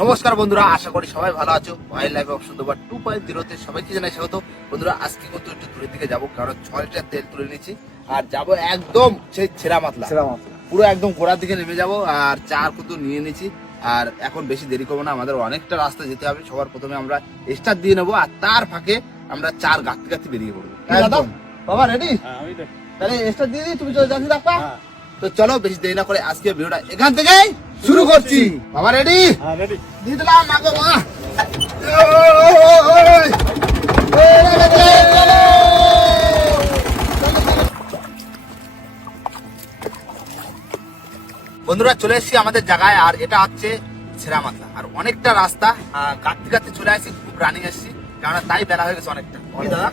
নমস্কার বন্ধুরা আশা করি সবাই ভালো আছো। ওয়াইল্ড লাইফ অপশন দুবার টু পয়েন্ট জিরোতে সবাইকে জানাই স্বাগত। বন্ধুরা আজকে কিন্তু একটু দূরের দিকে যাব কারণ ছয় লিটার তেল তুলে নিয়েছি। আর যাব একদম সেই ছেঁড়া মাতলা পুরো একদম গোড়ার দিকে নেমে যাব আর চার কিন্তু নিয়ে নিয়েছি। আর এখন বেশি দেরি করব না আমাদের অনেকটা রাস্তা যেতে হবে। সবার প্রথমে আমরা স্টার্ট দিয়ে নেব আর তার ফাঁকে আমরা চার গাঁততে গাঁততে বেরিয়ে পড়ব। বাবা রেডি তাহলে স্টার্ট দিয়ে দিই তুমি চলে যাচ্ছি রাখবা। তো চলো বেশি দেরি না করে আজকে ভিডিওটা এখান থেকেই শুরু করছি। বাবা রেডি দিয়ে দিলাম মাগো মা। বন্ধুরা চলে এসেছি আমাদের জায়গায় আর এটা হচ্ছে ছেঁড়া মাতলা আর অনেকটা রাস্তা কাটতে কাটতে চলে আসছি খুব রানিং এসেছি। কেননা তাই বেলা হয়ে গেছে অনেকটা। দাদা।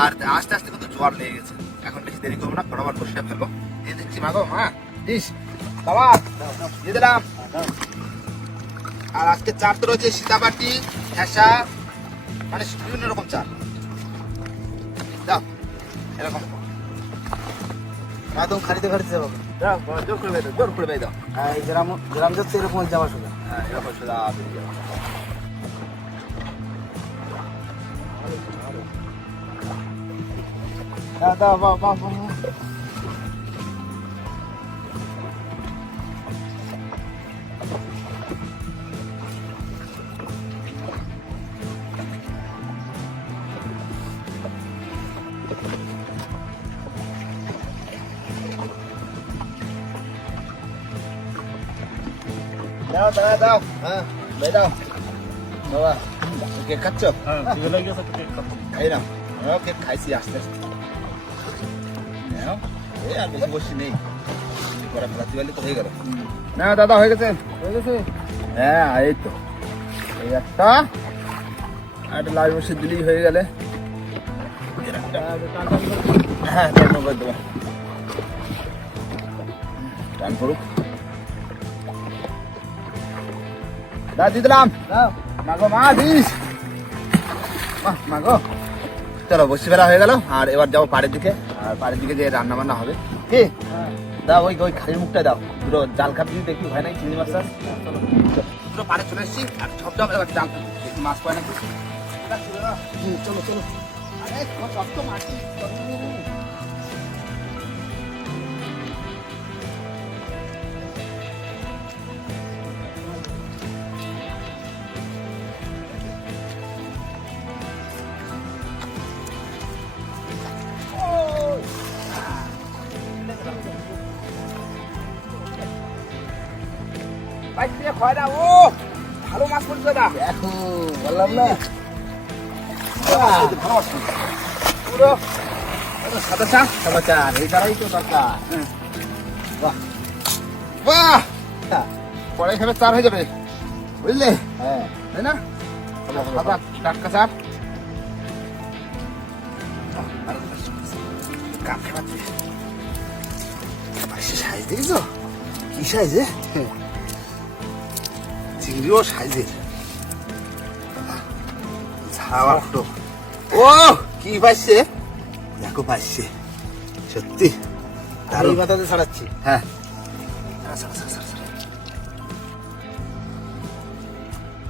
আর আস্তে আস্তে কিন্তু জোয়ার লেগে গেছে। এখন বেশি দেরি করব না ফটাফট বসে ফেলব। মাগো মা দিস বাবা দিয়ে দিলাম। আর আজকে চার তো রয়েছে সীতাবাটি ঘেঁষা মানে বিভিন্ন রকম চার দাও এরকম। একদম খালিতে খালিতে যাব। দাও জোর করে দাও জোর করে দাও হ্যাঁ এই গ্রাম গ্রাম যাচ্ছে এরকম যাওয়া সোজা হ্যাঁ এরকম সোজা। হ্যাঁ দাও বাহ বাহ বাবা কেক খাচ্ছ? খাই না আমিও কেক খাইছি আস্তে আস্তে। এই আর বেশি বসি নেই। করা ফেলাতে পারলে তো হয়ে গেল। না দাদা হয়ে গেছে। হয়ে গেছে? হ্যাঁ এই তো। এই একটা। আর একটা লাল বসে দিলেই হয়ে গেলে। হ্যাঁ টান দেবো। টান করুক। দা দিয়ে দিলাম। দাও। মা, দিস। চলো, বসে বেলা হয়ে গেল, আর এবার যাব পাড়ের দিকে। আর পাড়ের দিকে যে রান্না বান্না হবে। কি? দাও, ওই ওই খালির মুখটা দাও। দুটো জাল খাপ দিয়ে দেখি হয় নাই, চিংড়ি মাছ পাড়ে চলে এসেছি, আর সব জাল এবার জাল মাছ পায় নাকি? চলো চলো। আরে সব তো খয়রা ও! ভালো মাছ পড়ছে দাদা দেখো বললাম না। পুরো সাদা চা? এই দ্বারাই তো দরকার। বাহ। পরে খাবে চার হয়ে যাবে। বুঝলে? হ্যাঁ। তাই না? সাদা টাটকা চার সাইজ দেখেছ? কি সাইজে চিংড়িও সাইজের ছাড়া ফুটো ও কি পাইছে দেখো পাইছে সত্যি? ছাড়াচ্ছি। হ্যাঁ।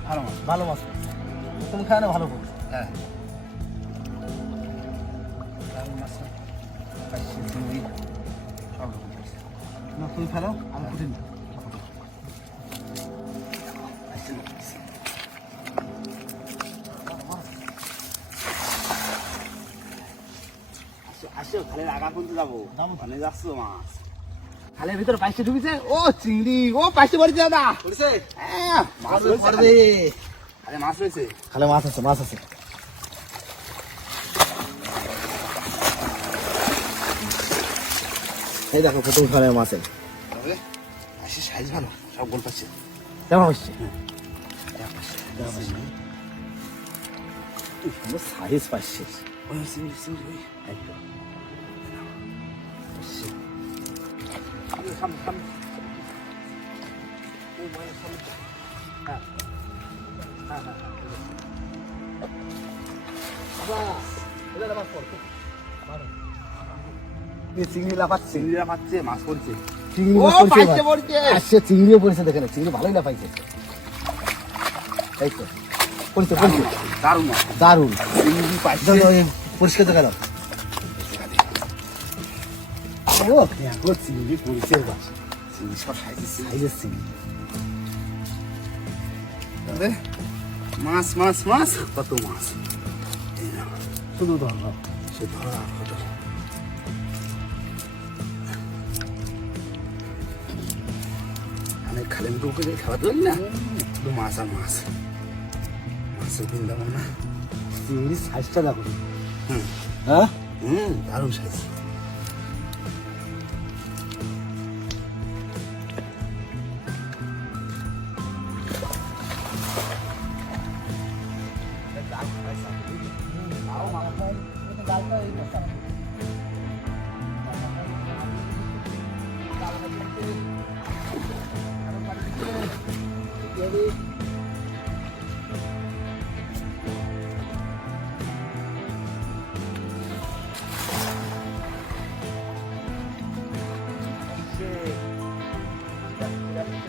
ভালো মাছ ভালো মাছ। তুমি খায় ভালো করো। হ্যাঁ। তুমি ফেলো আমি ফুটে খালের আগা পর্যন্ত যাব। যাব। ওখানে মাছ। খালের ভিতরে পাইছে ঢুকেছে? ও চিংড়ি। ও পাইছে পড়েছে দাদা। পড়েছে মাছ পড়বে, খালে। আরে মাছ রয়েছে খালে মাছ আছে মাছ আছে। এই দেখো প্রথম খালে মাছ আছে। তবে আসি সাইজ ভালো সব গোল পাচ্ছে কেমন হচ্ছে সাইজ পাচ্ছে ওই। একদম। এই চিংড়ি লাফাচ্ছে। মাছ পড়ছে। চিংড়ি পড়ছে আসছে চিংড়িও পড়েছে চিংড়ি ভালোই লাফাইছে। এই তো পরিষ্কার পরিষ্কার দারুণ। দারুণ। চিংড়ি পাইছে। দাও, দাও, এই পরিষ্কার দেখা দাও ও দেখো চিংড়ি পরিষ্কার গাছ চিংড়ি সব খাইছে সাইজের চিংড়ি তবে মাছ মাছ মাছ কত মাছ শুধু ধর। সে ধরা কত অনেক খালি মুখে দিয়ে খাওয়া ধরি না শুধু মাছ আর মাছ মাছের বৃন্দাবন না চিংড়ির সাইজটা দেখো হুম হ্যাঁ হুম দারুণ সাইজ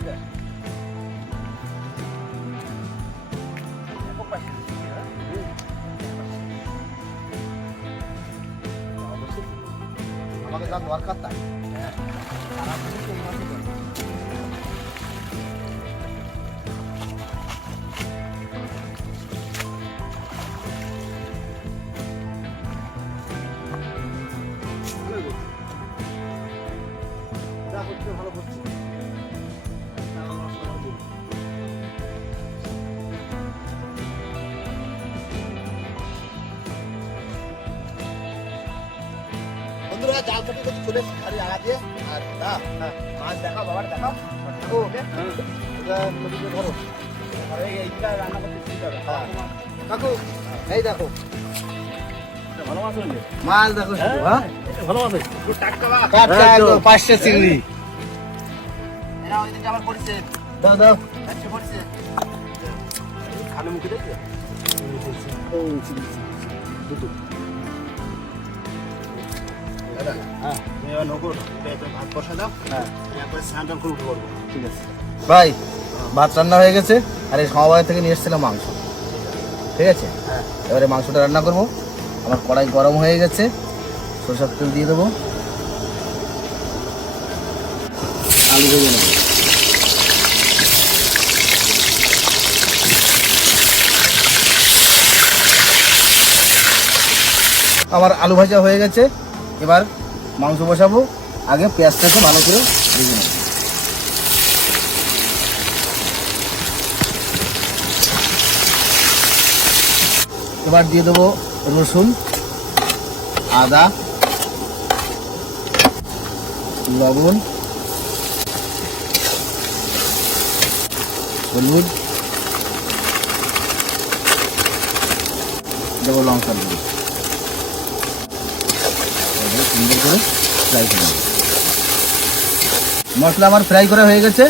Yeah. আমাকে যা দরকার তাই যা হচ্ছে ভালো করছি বন্ধুরা জাল থেকে কিন্তু চলে খালি আগা দিয়ে আর না হ্যাঁ, মাছ দেখাও বাবার দেখাও ও ধরো আর এই এইটা রান্না করতে ঠিক হবে হ্যাঁ। কাকু এই দেখো ভালো মাছ মাছ দেখো হ্যাঁ ভালো মাছ টাটকা একদম পাঁচটা চিংড়ি এরা ওইদিকে আবার পড়ছে দাও দাও আচ্ছা পড়ছে খালি মুখে দেখবে দুটো দাদা হ্যাঁ। তুমি এবার নকুর ভাত বসা দাও। হ্যাঁ। একবার স্নান টান করে উঠে পড়ব ঠিক আছে। ভাই ভাত রান্না হয়ে গেছে আর এই সমবায় থেকে নিয়ে এসেছিলাম মাংস। ঠিক আছে? হ্যাঁ। এবারে মাংসটা রান্না করব। আমার কড়াই গরম হয়ে গেছে সরষের তেল দিয়ে দেবো। আলু ভেজে নেব। আমার আলু ভাজা হয়ে গেছে। এবার মাংস বসাবো। আগে পেঁয়াজটাকে ভালো করে ভেজে নেব। এবার দিয়ে দেবো রসুন, আদা, লবণ, হলুদ, দেবো লঙ্কা এবারে সুন্দর করে ফ্রাই করে। মশলা আমার ফ্রাই করা হয়ে গেছে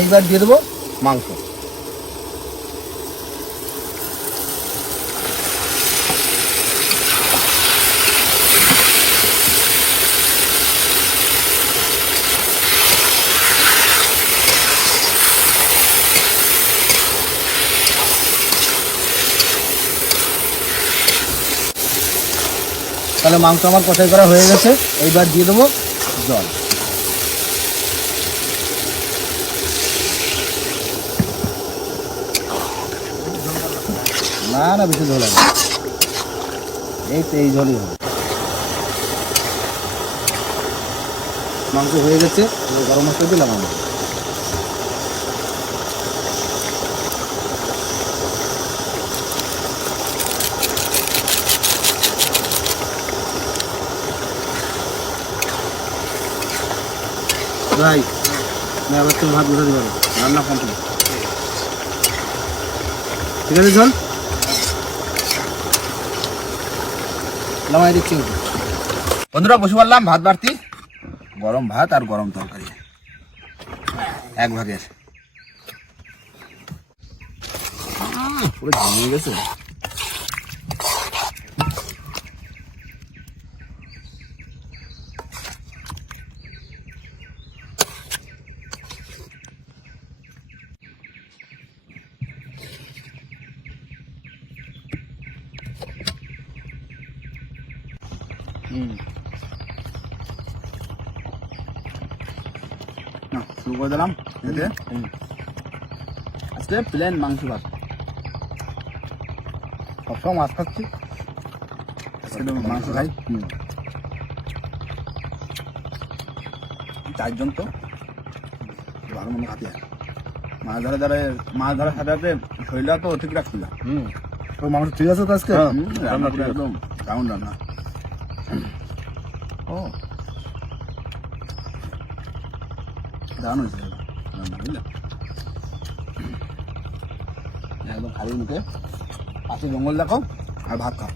এইবার দিয়ে দেবো মাংস তাহলে মাংস আমার কষাই করা হয়ে গেছে। এইবার দিয়ে দেবো জল। না না, বেশি ঝোল হবে। এই তো, এই ঝোলই হবে। মাংস হয়ে গেছে গরম মশলা দিলাম আমি ভাই এবার তুমি ভাত বসাতে পারো। রান্না কমপ্লিট ঠিক আছে চল নামাই দিচ্ছি। বন্ধুরা, বসে পড়লাম, ভাত বাড়তি। গরম ভাত আর গরম তরকারি। এক ভাগের। পুরো জমিয়ে গেছে। করে দিলাম আজকে প্লেন মাংস ভাত। সবসময় মাছ খাচ্ছি। আজকে মাংস খাই। চারজন তো। ভালো মনে খাতে মাছ ধরে ধরে মাছ ধরার সাথে সাথে শরীরটা তো ঠিক রাখছিল। হুম। তো মাংস ঠিক আছে তো আজকে? করে একদম দারুণ রান্না। ও দারুণ হয়েছে। রান্না বুঝলে? একদম খালি মুখে। পাশে জঙ্গল দেখো আর ভাত খাও।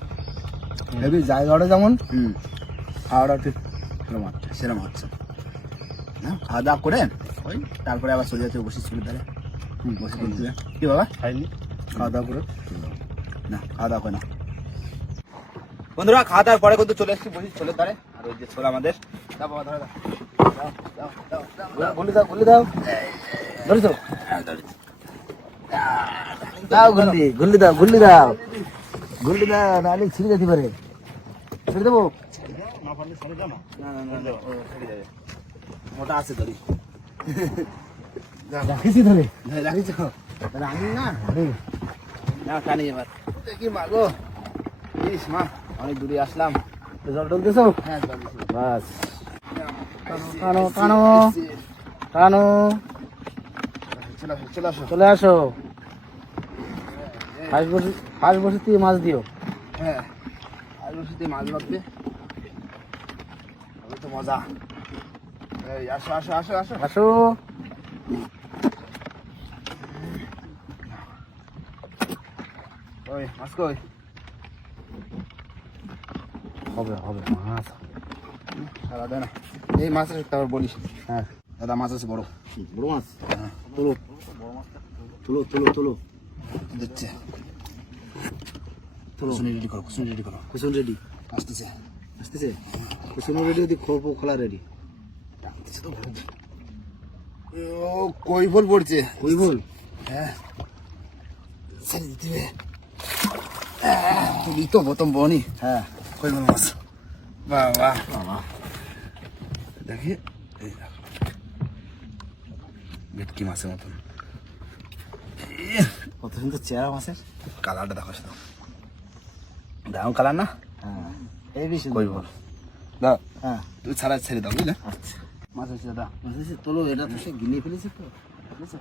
হেবি জায়গাটা যেমন। হুম। খাওয়াটা ঠিক সেরকম হচ্ছে সেরকম হচ্ছে না খাওয়া দাওয়া করে ওই। তারপরে আবার চলে যাচ্ছে বসে ছিল তাহলে হুম বসে করতে কি বাবা? খাইনি। খাওয়া দাওয়া করে। না খাওয়া দাওয়া করে না। বন্ধুরা খাওয়া দাওয়ার পরে কিন্তু চলে এসেছি বসি ছোলের ধারে আর ওই যে ছোলা আমাদের। দাও বাবা ধরো দাও, দাও, দাও। গুলি দাও গুলি দাও। ধরেছো? দাও গুল্লি গুল্লি দাও গুল্লি দাও। গুল্লি দাও নাহলে ছিঁড়ে যেতে পারে। ছেড়ে দেবো? মোটা আছে ধরি রাখিছি ধরে রাখিছ রাখি। না আরে না টানি এবার। দেখি মা গো ইস মা অনেক দূরে আসলাম। জল টল দিছো হ্যাঁ জল। বাস। টানো টানো টানো চলে আসো। ফাঁস বসে ফাঁস বসে মাছ দিও। হ্যাঁ আর রশিতে মাছ তো মজা। এই আসো আসো আসো আসো। আসো। ওই মাছ কই? হবে হবে মাছ সারা দে না। এই মাছ আছে তারপর বলিস হ্যাঁ। দাদা মাছ আছে বড়। বড় মাছ? তোলো। তোলো তোলো তোলো। দিচ্ছে। কুসুনি রেডি করো কুসুনি রেডি করো। কুসুন রেডি আসতেছে। আসতেছে? কুসুন রেডি ওদিক খোপ খোলা রেডি আসতেছে তো ও কই ফুল পড়ছে। কই বল হ্যাঁ। ছেড়ে দিতে হবে। তুই তো বোতম বনি। হ্যাঁ। কই ফুল মাছ। বাহ বাহ দেখি। এই দেখো। ভেটকি মাছের মতন। কত সুন্দর চেহারা মাছের। কালারটা দেখো শুধু। দারুণ কালার না? হ্যাঁ এই বেশি কই বল? দাও। হ্যাঁ। তুই ছাড়া ছেড়ে দাও বুঝলে? আচ্ছা। মাছ হচ্ছে দাদা। মাছ এসে তোলো এটা তো সে গিলে ফেলেছে তো। বুঝেছ?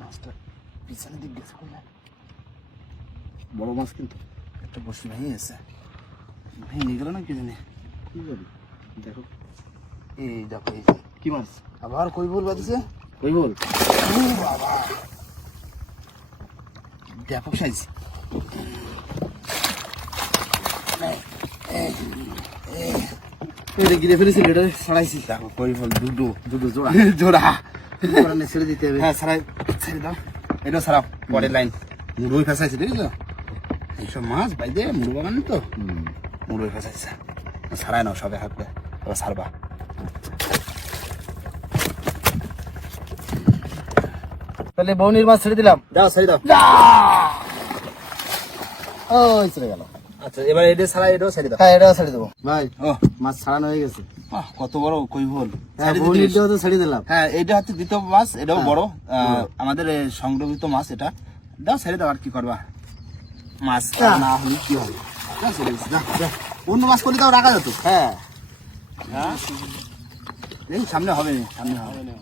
মাছটা পিছনের দিক গেছে কোথায় বড় মাছ কিন্তু। একটা বসে ভেঙে গেছে। ভেঙে গেল না কি জানি? কি করবি দেখো। এই দেখো এই কি মাছ? আবার কই বল বাজছে? কই বল বাবা। ব্যাপক সাইজ এটা গিলে ফেলেছে এটা ছাড়াইছি। দেখো কই বল দুটো দুটো জোড়া। জোড়া। ছেড়ে দিতে হবে। হ্যাঁ সারাই ছেড়ে দাও। এটাও সারাও পরের লাইন মুড়োই ফেসাইছে দেখেছ? এইসব মাছ বাইদে মুড়ো বাগান তো। মুড়োই ফেসাইছে। সারাই নাও সবে হাঁকবে এবার সারবা তাহলে বৌনির মাছ ছেড়ে দিলাম। দাও ছেড়ে দাও। ওই চলে গেল। আচ্ছা এবার এটা সারা এটাও ছেড়ে দাও। হ্যাঁ এটাও ছেড়ে দেবো। ভাই ও মাছ ছাড়ানো হয়ে গেছে। কত বড় কই ভুল হ্যাঁ বৌনিরটাও তো ছেড়ে দিলাম। হ্যাঁ এটা হচ্ছে দ্বিতীয় মাছ এটাও বড়। আহ, আমাদের সংরক্ষিত মাছ এটা। দাও ছেড়ে দাও আর কি করবা? মাছ না হলে কি হবে? ছেড়ে। অন্য মাছ করলে তাও রাখা যেত। হ্যাঁ। হ্যাঁ এই সামনে হবে না সামনে হবে না